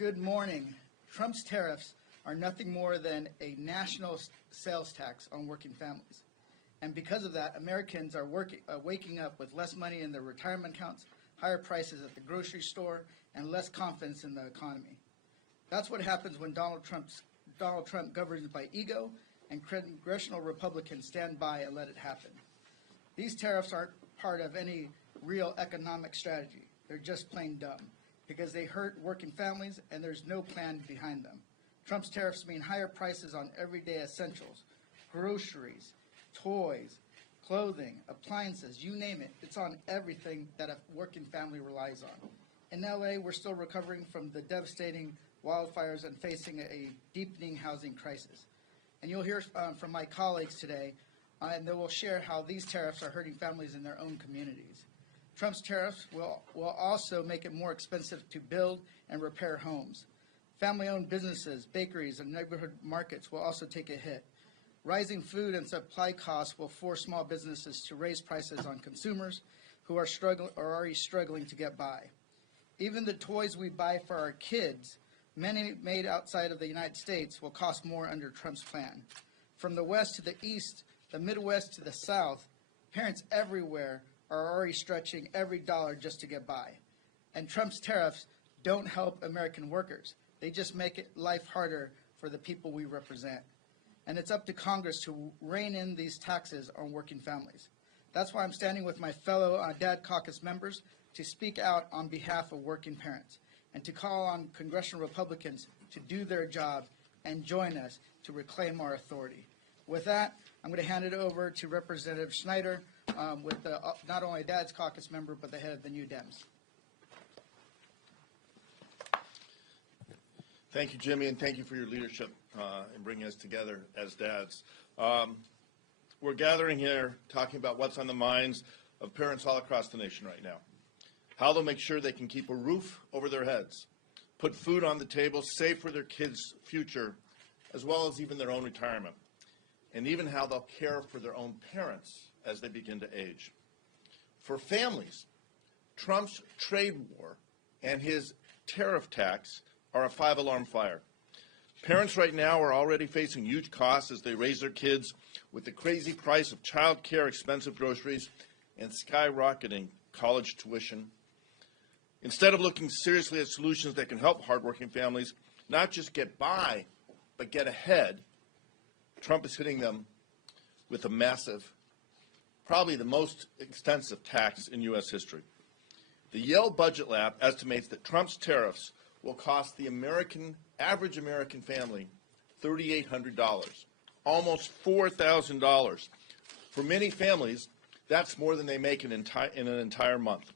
Good morning. Trump's tariffs are nothing more than a national sales tax on working families. And because of that, Americans are waking up with less money in their retirement accounts, higher prices at the grocery store, and less confidence in the economy. That's what happens when Donald Trump governs by ego and congressional Republicans stand by and let it happen. These tariffs aren't part of any real economic strategy. They're just plain dumb because they hurt working families and there's no plan behind them. Trump's tariffs mean higher prices on everyday essentials, groceries, toys, clothing, appliances, you name it. It's on everything that a working family relies on. In LA, we're still recovering from the devastating wildfires and facing a deepening housing crisis. And you'll hear from my colleagues today, and they will share how these tariffs are hurting families in their own communities. Trump's tariffs will also make it more expensive to build and repair homes. Family-owned businesses, bakeries, and neighborhood markets will also take a hit. Rising food and supply costs will force small businesses to raise prices on consumers who are already struggling to get by. Even the toys we buy for our kids, many made outside of the United States, will cost more under Trump's plan. From the West to the East, the Midwest to the South, parents everywhere are already stretching every dollar just to get by. And Trump's tariffs don't help American workers. They just make life harder for the people we represent. And it's up to Congress to rein in these taxes on working families. That's why I'm standing with my fellow Dad Caucus members to speak out on behalf of working parents and to call on congressional Republicans to do their job and join us to reclaim our authority. With that, I'm going to hand it over to Representative Schneider, with not only Dad's Caucus member, but the head of the New Dems. Thank you, Jimmy, and thank you for your leadership in bringing us together as dads. We're gathering here talking about what's on the minds of parents all across the nation right now. How they'll make sure they can keep a roof over their heads, put food on the table, save for their kids' future, as well as even their own retirement, and even how they'll care for their own parents as they begin to age. For families, Trump's trade war and his tariff tax are a five-alarm fire. Parents right now are already facing huge costs as they raise their kids with the crazy price of child care, expensive groceries, and skyrocketing college tuition. Instead of looking seriously at solutions that can help hardworking families not just get by, but get ahead, Trump is hitting them with a massive, probably the most extensive tax in U.S. history. The Yale Budget Lab estimates that Trump's tariffs will cost the average American family $3,800, almost $4,000. For many families, that's more than they make in an entire month.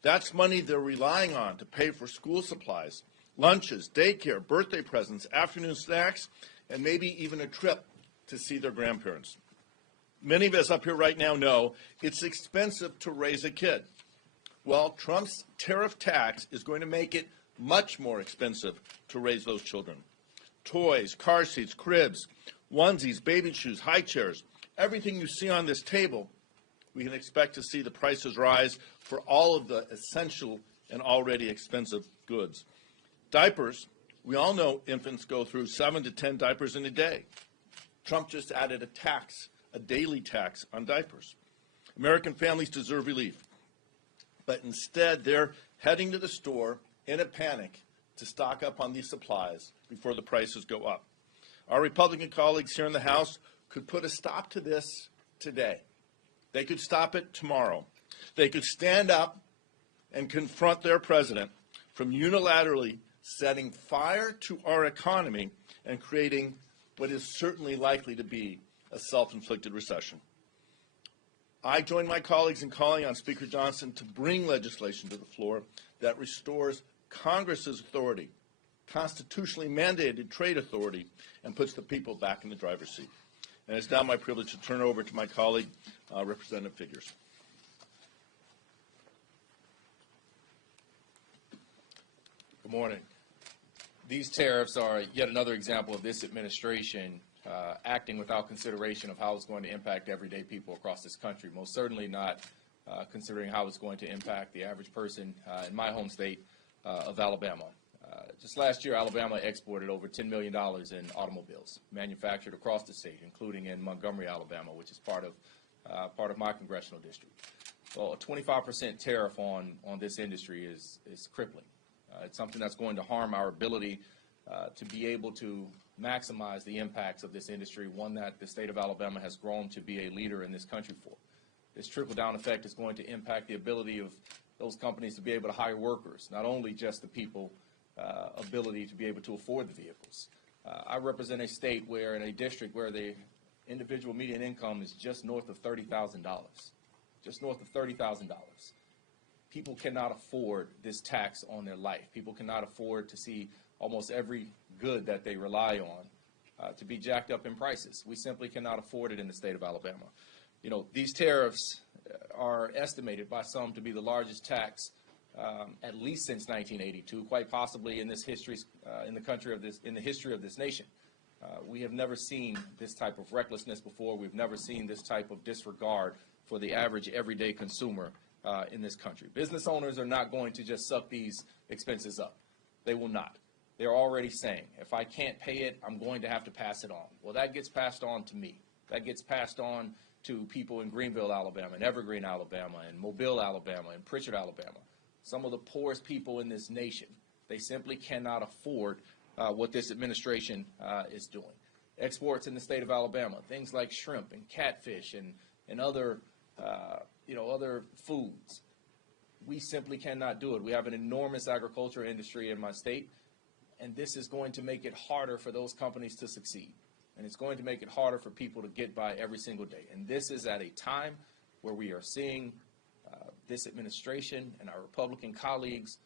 That's money they're relying on to pay for school supplies, lunches, daycare, birthday presents, afternoon snacks, and maybe even a trip to see their grandparents. Many of us up here right now know it's expensive to raise a kid. Well, Trump's tariff tax is going to make it much more expensive to raise those children. Toys, car seats, cribs, onesies, baby shoes, high chairs, everything you see on this table, we can expect to see the prices rise for all of the essential and already expensive goods. Diapers, we all know infants go through 7 to 10 diapers in a day. Trump just added a tax, a daily tax on diapers. American families deserve relief, but instead they're heading to the store in a panic to stock up on these supplies before the prices go up. Our Republican colleagues here in the House could put a stop to this today. They could stop it tomorrow. They could stand up and confront their president from unilaterally setting fire to our economy and creating what is certainly likely to be a self-inflicted recession. I join my colleagues in calling on Speaker Johnson to bring legislation to the floor that restores Congress's authority, constitutionally mandated trade authority, and puts the people back in the driver's seat. And it's now my privilege to turn over to my colleague, Representative Figures. Good morning. These tariffs are yet another example of this administration acting without consideration of how it's going to impact everyday people across this country, most certainly not considering how it's going to impact the average person in my home state of Alabama. Just last year, Alabama exported over $10 million in automobiles manufactured across the state, including in Montgomery, Alabama, which is part of my congressional district. Well, a 25% tariff on this industry is crippling. It's something that's going to harm our ability to be able to maximize the impacts of this industry, one that the state of Alabama has grown to be a leader in this country for. This trickle-down effect is going to impact the ability of those companies to be able to hire workers, not only just the people ability to be able to afford the vehicles. I represent a state where, in a district where the individual median income is just north of $30,000, just north of $30,000. People cannot afford this tax on their life. People cannot afford to see almost every good that they rely on to be jacked up in prices. We simply cannot afford it in the state of Alabama. You know, these tariffs are estimated by some to be the largest tax at least since 1982, quite possibly in this history, in the history of this nation. We have never seen this type of recklessness before. We've never seen this type of disregard for the average everyday consumer in this country. Business owners are not going to just suck these expenses up. They will not. They're already saying, if I can't pay it, I'm going to have to pass it on. Well, that gets passed on to me. That gets passed on to people in Greenville, Alabama, and Evergreen, Alabama, and Mobile, Alabama, and Pritchard, Alabama. Some of the poorest people in this nation. They simply cannot afford what this administration is doing. Exports in the state of Alabama, things like shrimp and catfish and other, other foods. We simply cannot do it. We have an enormous agriculture industry in my state, and this is going to make it harder for those companies to succeed. And it's going to make it harder for people to get by every single day. And this is at a time where we are seeing this administration and our Republican colleagues,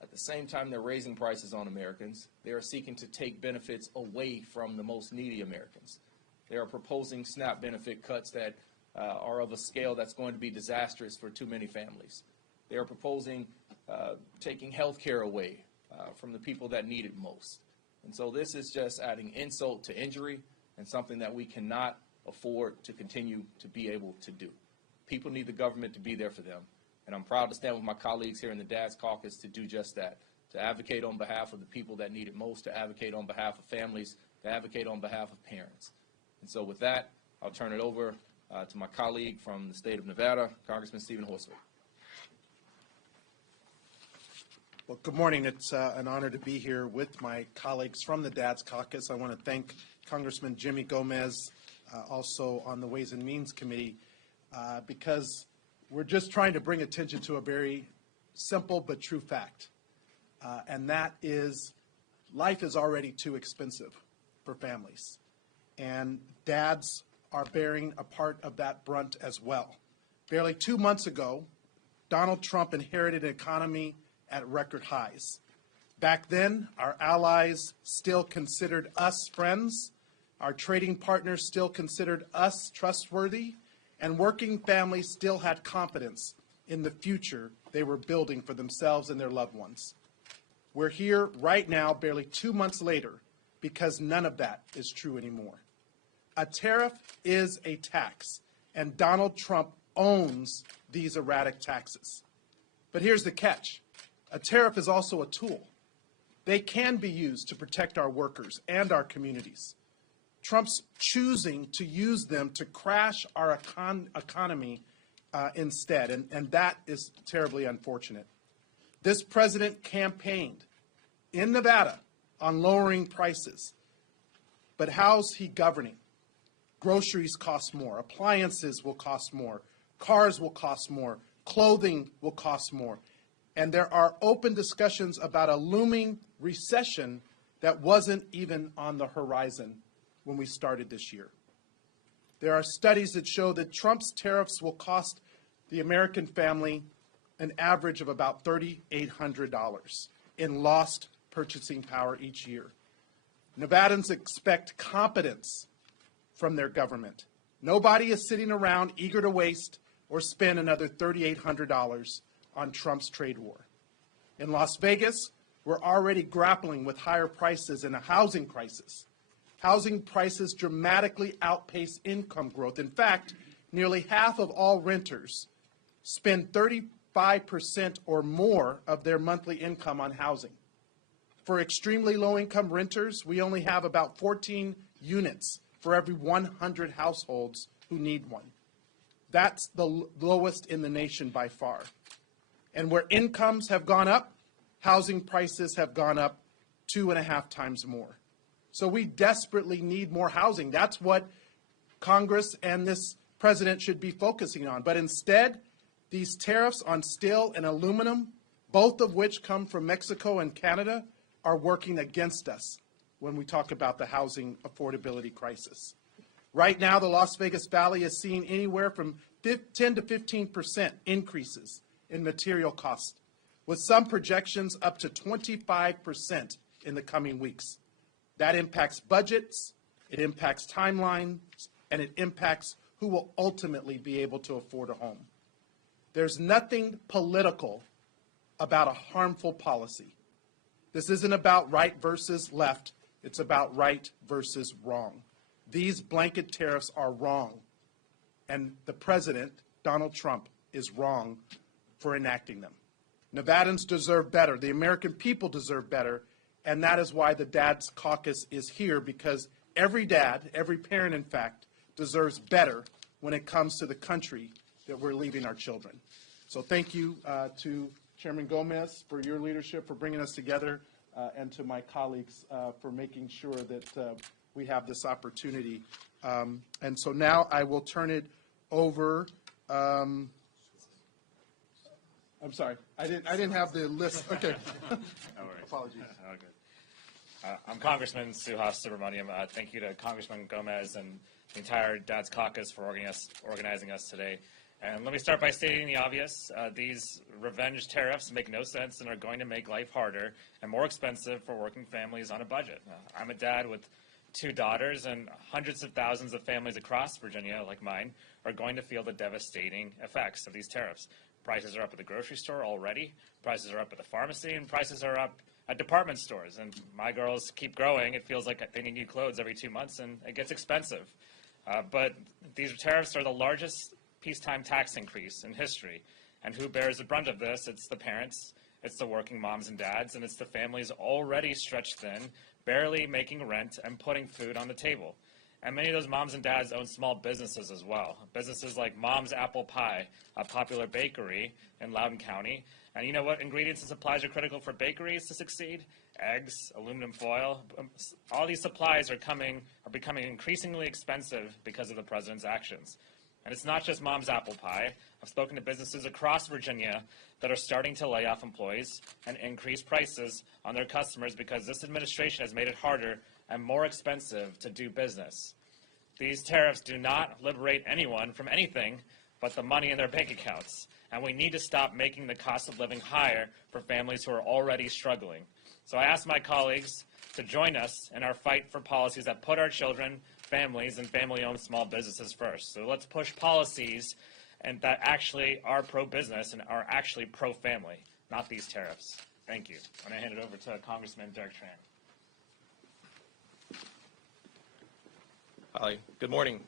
at the same time they're raising prices on Americans, they are seeking to take benefits away from the most needy Americans. They are proposing SNAP benefit cuts that are of a scale that's going to be disastrous for too many families. They are proposing taking health care away from the people that need it most. And so this is just adding insult to injury and something that we cannot afford to continue to be able to do. People need the government to be there for them. And I'm proud to stand with my colleagues here in the Dads Caucus to do just that, to advocate on behalf of the people that need it most, to advocate on behalf of families, to advocate on behalf of parents. And so with that, I'll turn it over to my colleague from the state of Nevada, Congressman Stephen Horsford. Well, good morning. It's an honor to be here with my colleagues from the Dads Caucus. I want to thank Congressman Jimmy Gomez, also on the Ways and Means Committee, because we're just trying to bring attention to a very simple but true fact, and that is life is already too expensive for families, and dads are bearing a part of that brunt as well. Barely 2 months ago, Donald Trump inherited an economy at record highs. Back then, our allies still considered us friends, our trading partners still considered us trustworthy, and working families still had confidence in the future they were building for themselves and their loved ones. We're here right now, barely 2 months later, because none of that is true anymore. A tariff is a tax, and Donald Trump owns these erratic taxes. But here's the catch. A tariff is also a tool. They can be used to protect our workers and our communities. Trump's choosing to use them to crash our economy instead, and that is terribly unfortunate. This president campaigned in Nevada on lowering prices, but how's he governing? Groceries cost more, appliances will cost more, cars will cost more, clothing will cost more, and there are open discussions about a looming recession that wasn't even on the horizon when we started this year. There are studies that show that Trump's tariffs will cost the American family an average of about $3,800 in lost purchasing power each year. Nevadans expect competence from their government. Nobody is sitting around eager to waste or spend another $3,800 on Trump's trade war. In Las Vegas, we're already grappling with higher prices and a housing crisis. Housing prices dramatically outpace income growth. In fact, nearly half of all renters spend 35% or more of their monthly income on housing. for extremely low-income renters, we only have about 14 units for every 100 households who need one. That's the lowest in the nation by far. And where incomes have gone up, housing prices have gone up 2.5 times more. So we desperately need more housing. That's what Congress and this president should be focusing on. But instead, these tariffs on steel and aluminum, both of which come from Mexico and Canada, are working against us when we talk about the housing affordability crisis. Right now, the Las Vegas Valley is seeing anywhere from 10 to 15% increases in material costs, with some projections up to 25% in the coming weeks. That impacts budgets, it impacts timelines, and it impacts who will ultimately be able to afford a home. There's nothing political about a harmful policy. This isn't about right versus left. It's about right versus wrong. These blanket tariffs are wrong. And the president, Donald Trump, is wrong for enacting them. Nevadans deserve better. The American people deserve better. And that is why the Dads Caucus is here, because every dad, every parent, in fact, deserves better when it comes to the country that we're leaving our children. So thank you to Chairman Gomez for your leadership, for bringing us together, and to my colleagues for making sure that we have this opportunity. And so now I will turn it over. I'm sorry, I didn't have the list. Okay. No worries. Apologies. Oh, good. I'm Congressman Suhas Subramaniam. Thank you to Congressman Gomez and the entire Dads Caucus for organizing us today. And let me start by stating the obvious. These revenge tariffs make no sense and are going to make life harder and more expensive for working families on a budget. I'm a dad with 2 daughters, and hundreds of thousands of families across Virginia, like mine, are going to feel the devastating effects of these tariffs. Prices are up at the grocery store already, prices are up at the pharmacy, and prices are up at department stores. And my girls keep growing. It feels like they need new clothes every 2 months, and it gets expensive. But these tariffs are the largest peacetime tax increase in history. And who bears the brunt of this? It's the parents, it's the working moms and dads, and it's the families already stretched thin, barely making rent and putting food on the table. And many of those moms and dads own small businesses as well. Businesses like Mom's Apple Pie, a popular bakery in Loudoun County. And you know what ingredients and supplies are critical for bakeries to succeed? Eggs, aluminum foil. All these supplies are becoming increasingly expensive because of the president's actions. And it's not just Mom's Apple Pie. I've spoken to businesses across Virginia that are starting to lay off employees and increase prices on their customers because this administration has made it harder and more expensive to do business. These tariffs do not liberate anyone from anything but the money in their bank accounts. And we need to stop making the cost of living higher for families who are already struggling. So I ask my colleagues to join us in our fight for policies that put our children, families, and family-owned small businesses first. So let's push policies and that actually are pro-business and are actually pro-family, not these tariffs. Thank you. And I hand it over to Congressman Derek Tran. Hi, good morning.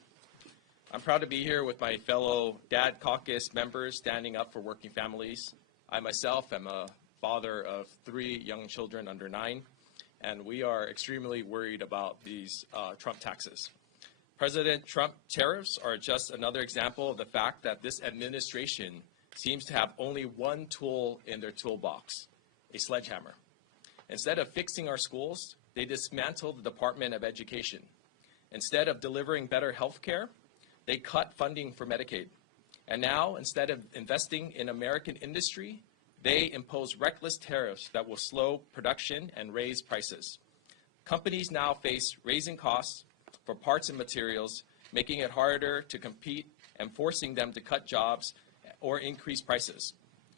I'm proud to be here with my fellow Dad Caucus members standing up for working families. I myself am a father of 3 young children under 9, and we are extremely worried about these Trump taxes. President Trump tariffs are just another example of the fact that this administration seems to have only one tool in their toolbox, a sledgehammer. Instead of fixing our schools, they dismantled the Department of Education. Instead of delivering better health care, they cut funding for Medicaid. And now, instead of investing in American industry, they impose reckless tariffs that will slow production and raise prices. Companies now face raising costs for parts and materials, making it harder to compete and forcing them to cut jobs or increase prices.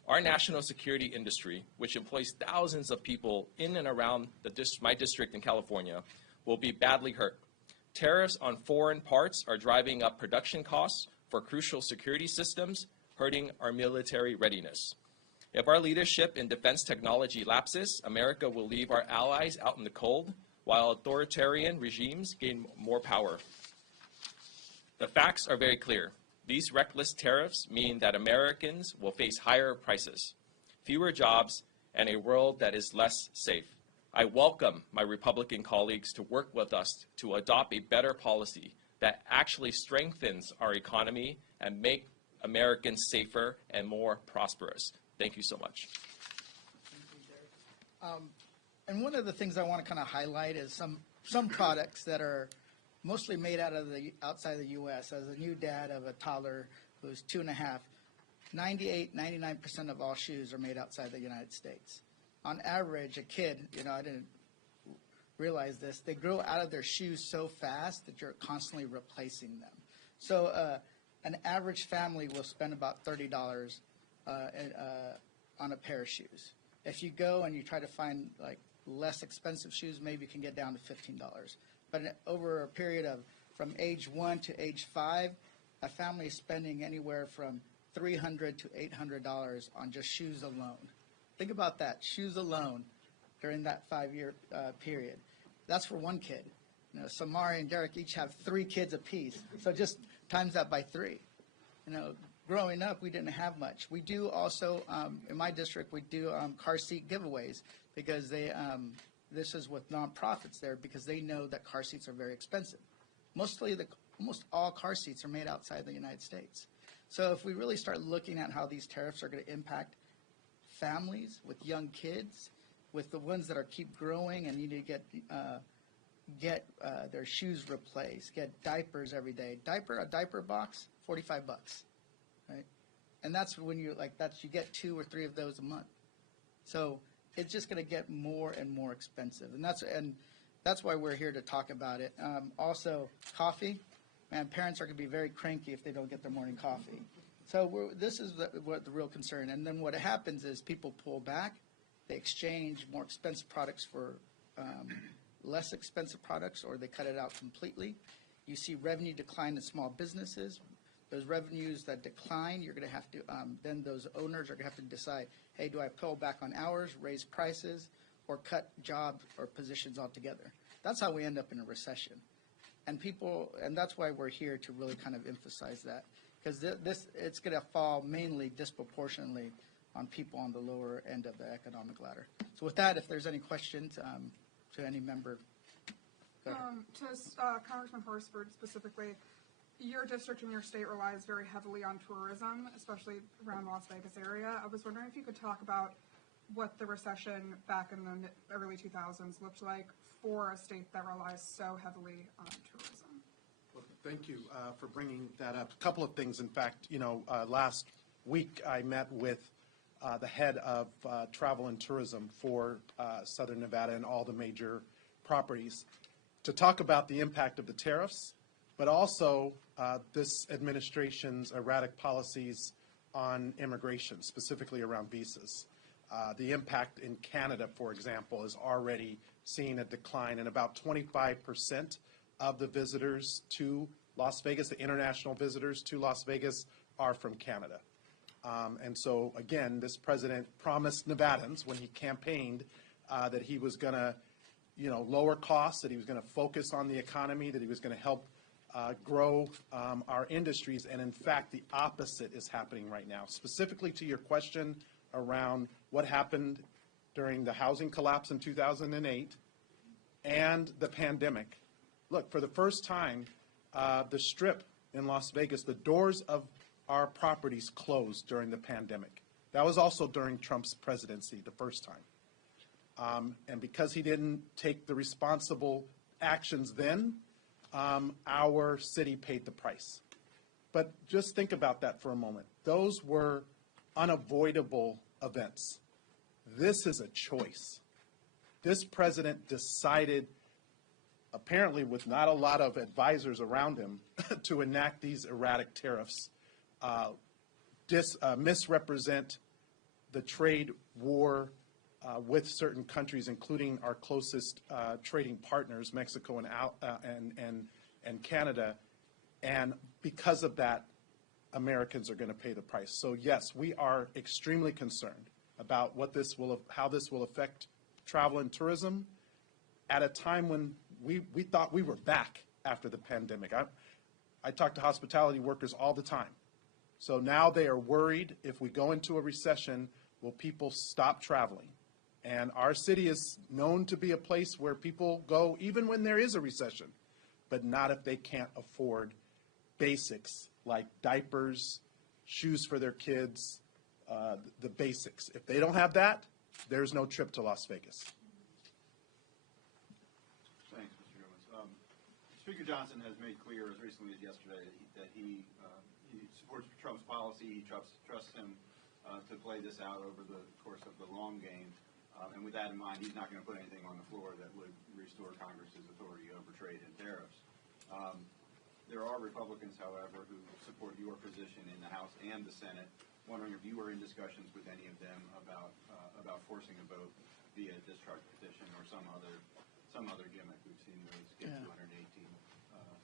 Our national security industry, which employs thousands of people in and around my district in California, will be badly hurt. Tariffs on foreign parts are driving up production costs for crucial security systems, hurting our military readiness. If our leadership in defense technology lapses, America will leave our allies out in the cold, while authoritarian regimes gain more power. The facts are very clear. These reckless tariffs mean that Americans will face higher prices, fewer jobs, and a world that is less safe. I welcome my Republican colleagues to work with us to adopt a better policy that actually strengthens our economy and make Americans safer and more prosperous. Thank you so much. And one of the things I want to kind of highlight is some products that are mostly made outside the U.S. As a new dad of a toddler who's 2.5, 99% of all shoes are made outside the United States. On average, a kid, I didn't realize this, they grow out of their shoes so fast that you're constantly replacing them. So an average family will spend about $30 on a pair of shoes. If you go and you try to find like less expensive shoes, maybe you can get down to $15. But over a period of from age 1 to age 5, a family is spending anywhere from $300 to $800 on just shoes alone. Think about that, shoes alone during that 5-year period. That's for one kid. Samari and Derek each have 3 kids apiece, so just times that by 3. Growing up, we didn't have much. We do also, in my district, we do car seat giveaways because this is with nonprofits there because they know that car seats are very expensive. Almost all car seats are made outside the United States. So if we really start looking at how these tariffs are going to impact families with young kids, with the ones that keep growing and need to get their shoes replaced, get diapers every day. A diaper box, $45, right? And that's when you get 2 or 3 of those a month. So it's just going to get more and more expensive, and that's why we're here to talk about it. Also, coffee. Man, parents are going to be very cranky if they don't get their morning coffee. So this is what the real concern. And then what happens is people pull back. They exchange more expensive products for less expensive products, or they cut it out completely. You see revenue decline in small businesses. Those revenues that decline, you're going to have to, then those owners are going to have to decide, hey, do I pull back on hours, raise prices, or cut jobs or positions altogether? That's how we end up in a recession. And that's why we're here to really kind of emphasize that, because it's going to fall mainly disproportionately on people on the lower end of the economic ladder. So with that, if there's any questions to any member. Congressman Horsford specifically, your district and your state relies very heavily on tourism, especially around Las Vegas area. I was wondering if you could talk about what the recession back in the early 2000s looked like for a state that relies so heavily on tourism. Well, thank you for bringing that up. A couple of things. In fact, last week I met with the head of travel and tourism for Southern Nevada and all the major properties to talk about the impact of the tariffs, but also this administration's erratic policies on immigration, specifically around visas. The impact in Canada, for example, is already seeing a decline, and about 25% of the visitors to Las Vegas, the international visitors to Las Vegas, are from Canada. And so, again, this president promised Nevadans when he campaigned that he was going to, lower costs, that he was going to focus on the economy, that he was going to help grow our industries. And, in fact, the opposite is happening right now. Specifically to your question around what happened during the housing collapse in 2008 and the pandemic. Look, for the first time, the Strip in Las Vegas, the doors of our properties closed during the pandemic. That was also during Trump's presidency, the first time. And because he didn't take the responsible actions then, our city paid the price. But just think about that for a moment. Those were unavoidable events. This is a choice. This president decided, apparently with not a lot of advisors around him, to enact these erratic tariffs, misrepresent the trade war with certain countries, including our closest trading partners, Mexico and Canada. And because of that, Americans are going to pay the price. So yes, we are extremely concerned about how this will affect travel and tourism at a time when we thought we were back after the pandemic. I talk to hospitality workers all the time. So now they are worried if we go into a recession, will people stop traveling? And our city is known to be a place where people go even when there is a recession, but not if they can't afford basics like diapers, shoes for their kids, the basics. If they don't have that, there's no trip to Las Vegas. Thanks, Mr. Gomez. Speaker Johnson has made clear as recently as yesterday that he supports Trump's policy. He trusts him to play this out over the course of the long game. And with that in mind, he's not going to put anything on the floor that would restore Congress's authority over trade and tariffs. There are Republicans, however, who support your position in the House and the Senate. Wondering if you were in discussions with any of them about forcing a vote via discharge petition or some other gimmick. We've seen those get 218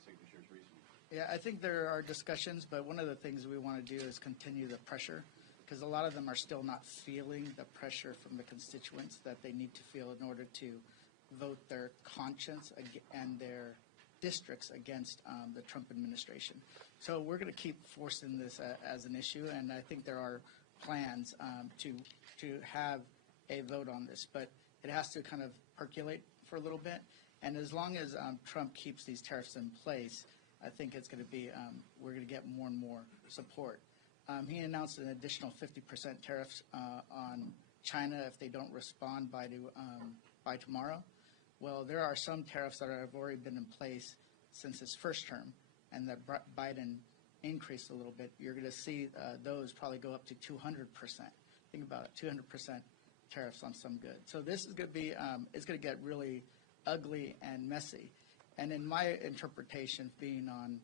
signatures recently. Yeah, I think there are discussions, but one of the things we want to do is continue the pressure, because a lot of them are still not feeling the pressure from the constituents that they need to feel in order to vote their conscience and their districts against the Trump administration. So we're going to keep forcing this as an issue, and I think there are plans to have a vote on this, but it has to kind of percolate for a little bit. And as long as Trump keeps these tariffs in place, I think it's going to be, we're going to get more and more support. He announced an additional 50% tariffs on China if they don't respond by tomorrow. Well, there are some tariffs that have already been in place since his first term, and that Biden increased a little bit. You're going to see those probably go up to 200%. Think about it, 200% tariffs on some goods. So this is going to be, it's going to get really ugly and messy. And in my interpretation, being on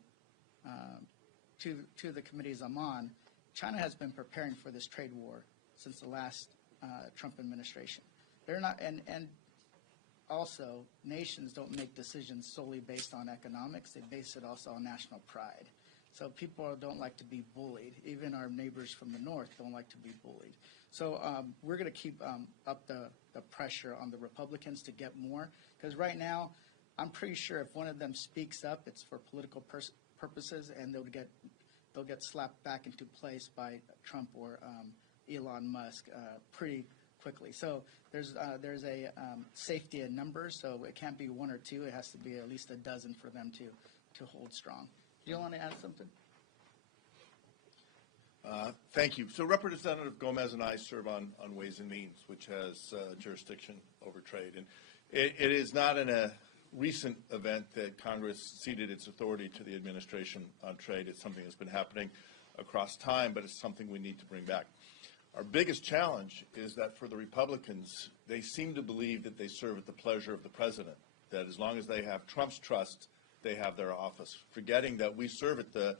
two of the committees I'm on, China has been preparing for this trade war since the last Trump administration. They're not, and also, nations don't make decisions solely based on economics. They base it also on national pride. So people don't like to be bullied. Even our neighbors from the north don't like to be bullied. So we're going to keep up the pressure on the Republicans to get more. Because right now, I'm pretty sure if one of them speaks up, it's for political purposes, and they'll get slapped back into place by Trump or Elon Musk pretty quickly. So there's a safety in numbers, so it can't be one or two. It has to be at least a dozen for them to hold strong. Do you want to add something? Thank you. So Representative Gomez and I serve on Ways and Means, which has jurisdiction over trade. And it is not in a recent event that Congress ceded its authority to the administration on trade. It's something that's been happening across time, but it's something we need to bring back. Our biggest challenge is that for the Republicans, they seem to believe that they serve at the pleasure of the president, that as long as they have Trump's trust, they have their office, forgetting that we serve at the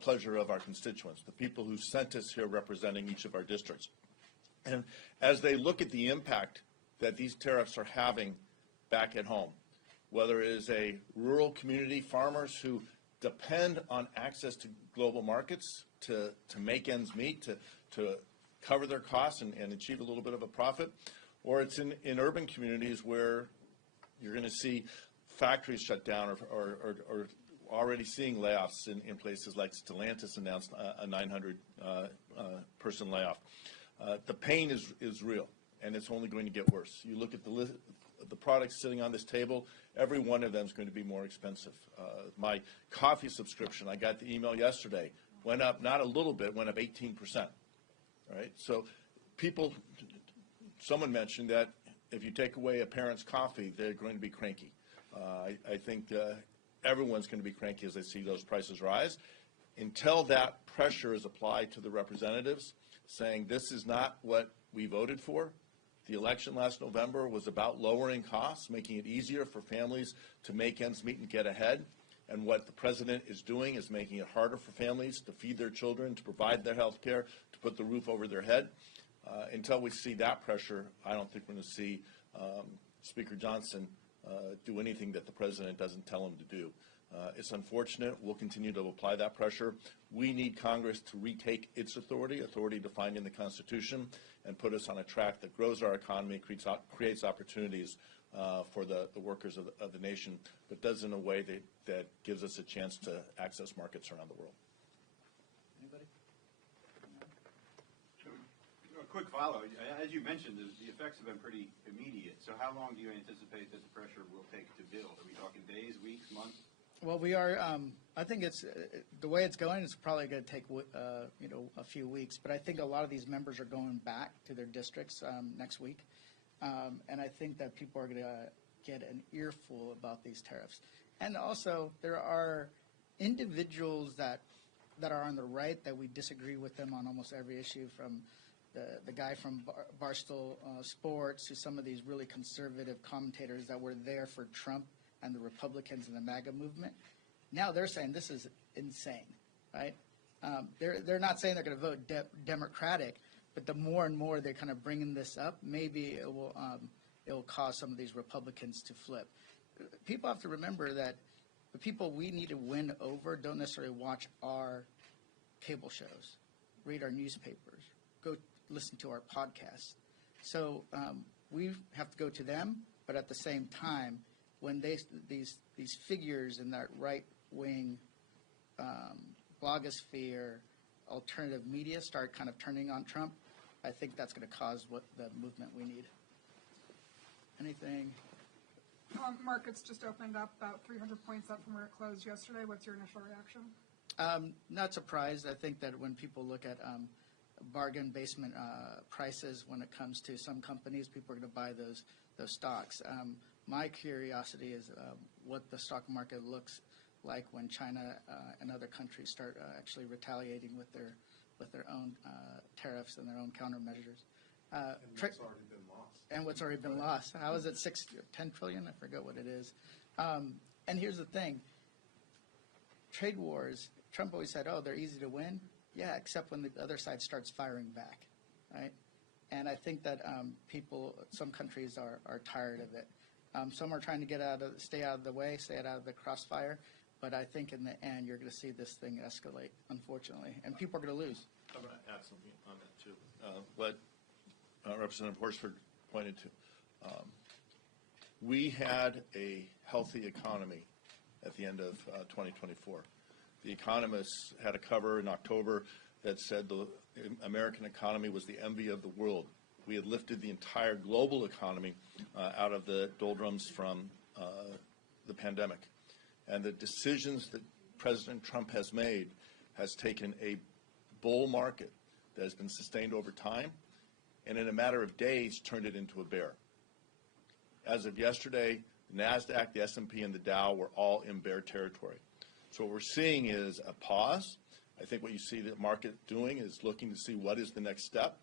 pleasure of our constituents, the people who sent us here representing each of our districts. And as they look at the impact that these tariffs are having back at home, whether it is a rural community, farmers who depend on access to global markets to make ends meet, to cover their costs and achieve a little bit of a profit, or it's in urban communities where you're going to see factories shut down or already seeing layoffs in places like Stellantis announced a 900 person layoff. The pain is real, and it's only going to get worse. You look at the products sitting on this table, every one of them is going to be more expensive. My coffee subscription, I got the email yesterday, went up not a little bit, went up 18%. Right? So someone mentioned that if you take away a parent's coffee, they're going to be cranky. I think everyone's going to be cranky as they see those prices rise. Until that pressure is applied to the representatives, saying this is not what we voted for. The election last November was about lowering costs, making it easier for families to make ends meet and get ahead. And what the president is doing is making it harder for families to feed their children, to provide their health care, to put the roof over their head. Until we see that pressure, I don't think we're going to see Speaker Johnson do anything that the president doesn't tell him to do. It's unfortunate. We'll continue to apply that pressure. We need Congress to retake its authority defined in the Constitution, and put us on a track that grows our economy, creates opportunities for the workers of the nation, but does in a way that gives us a chance to access markets around the world. Anybody? quick follow. As you mentioned, the effects have been pretty immediate. So how long do you anticipate that the pressure will take to build? Are we talking days, weeks, months? Well, we are. I think it's the way it's going. It's probably going to take a few weeks. But I think a lot of these members are going back to their districts next week, and I think that people are going to get an earful about these tariffs. And also, there are individuals that are on the right that we disagree with them on almost every issue, from the guy from Barstool Sports to some of these really conservative commentators that were there for Trump and the Republicans and the MAGA movement. Now they're saying this is insane, right? They're not saying they're going to vote Democratic, but the more and more they're kind of bringing this up, maybe it will cause some of these Republicans to flip. People have to remember that the people we need to win over don't necessarily watch our cable shows, read our newspapers, go listen to our podcasts. So we have to go to them, but at the same time, when these figures in that right-wing blogosphere, alternative media start kind of turning on Trump, I think that's going to cause what the movement we need. Anything? Markets just opened up about 300 points up from where it closed yesterday. What's your initial reaction? Not surprised. I think that when people look at bargain basement prices when it comes to some companies, people are going to buy those stocks. My curiosity is what the stock market looks like when China and other countries start actually retaliating with their own tariffs and their own countermeasures. And what's already been lost. And what's already been lost. How is it 10 trillion? I forget what it is. And here's the thing. Trade wars, Trump always said, oh, they're easy to win. Yeah, except when the other side starts firing back, right? And I think that some countries are tired of it. Some are trying to stay out of the way, stay out of the crossfire. But I think in the end, you're going to see this thing escalate, unfortunately. And people are going to lose. I'm going to add something on that, too. What Representative Horsford pointed to. We had a healthy economy at the end of 2024. The Economist had a cover in October that said the American economy was the envy of the world. We had lifted the entire global economy out of the doldrums from the pandemic. And the decisions that President Trump has made has taken a bull market that has been sustained over time, and in a matter of days turned it into a bear. As of yesterday, the NASDAQ, the S&P, and the Dow were all in bear territory. So what we're seeing is a pause. I think what you see the market doing is looking to see what is the next step.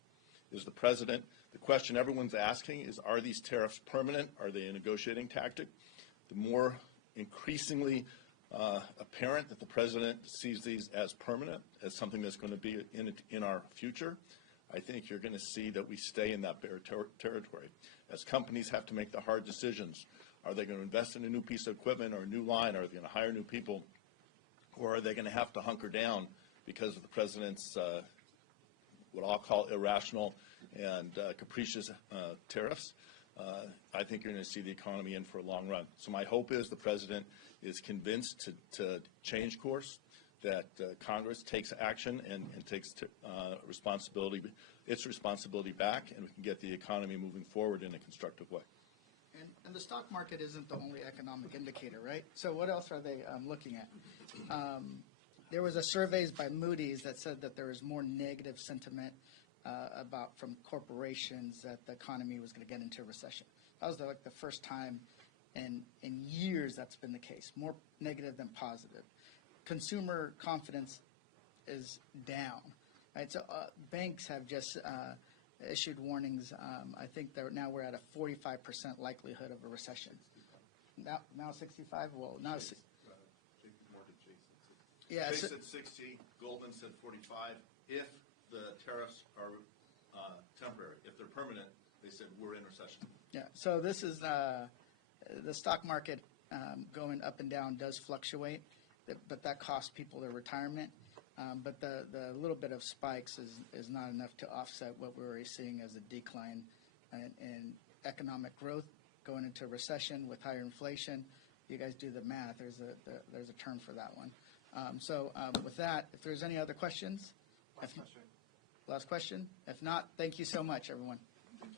Is the president, the question everyone's asking is, are these tariffs permanent? Are they a negotiating tactic? The more increasingly apparent that the president sees these as permanent, as something that's going to be in our future, I think you're going to see that we stay in that bear territory. As companies have to make the hard decisions, are they going to invest in a new piece of equipment or a new line? Are they going to hire new people? Or are they going to have to hunker down because of the president's what I'll call irrational and capricious tariffs? I think you're going to see the economy in for a long run. So my hope is the president is convinced to change course, that Congress takes action and takes its responsibility back, and we can get the economy moving forward in a constructive way. And the stock market isn't the only economic indicator, right? So what else are they looking at? There was a surveys by Moody's that said that there was more negative sentiment from corporations that the economy was going to get into a recession. That was the first time in years that's been the case, more negative than positive. Consumer confidence is down, right? So banks have just issued warnings. I think now we're at a 45% likelihood of a recession. Now 65? Well, now yeah. They said 60. Goldman said 45. If the tariffs are temporary, if they're permanent, they said we're in recession. Yeah. So this is the stock market going up and down does fluctuate, but that costs people their retirement. But the little bit of spikes is not enough to offset what we're already seeing as a decline in economic growth going into a recession with higher inflation. You guys do the math. There's a term for that one. So with that, if there's any other questions. Last question. Last question? If not, thank you so much, everyone.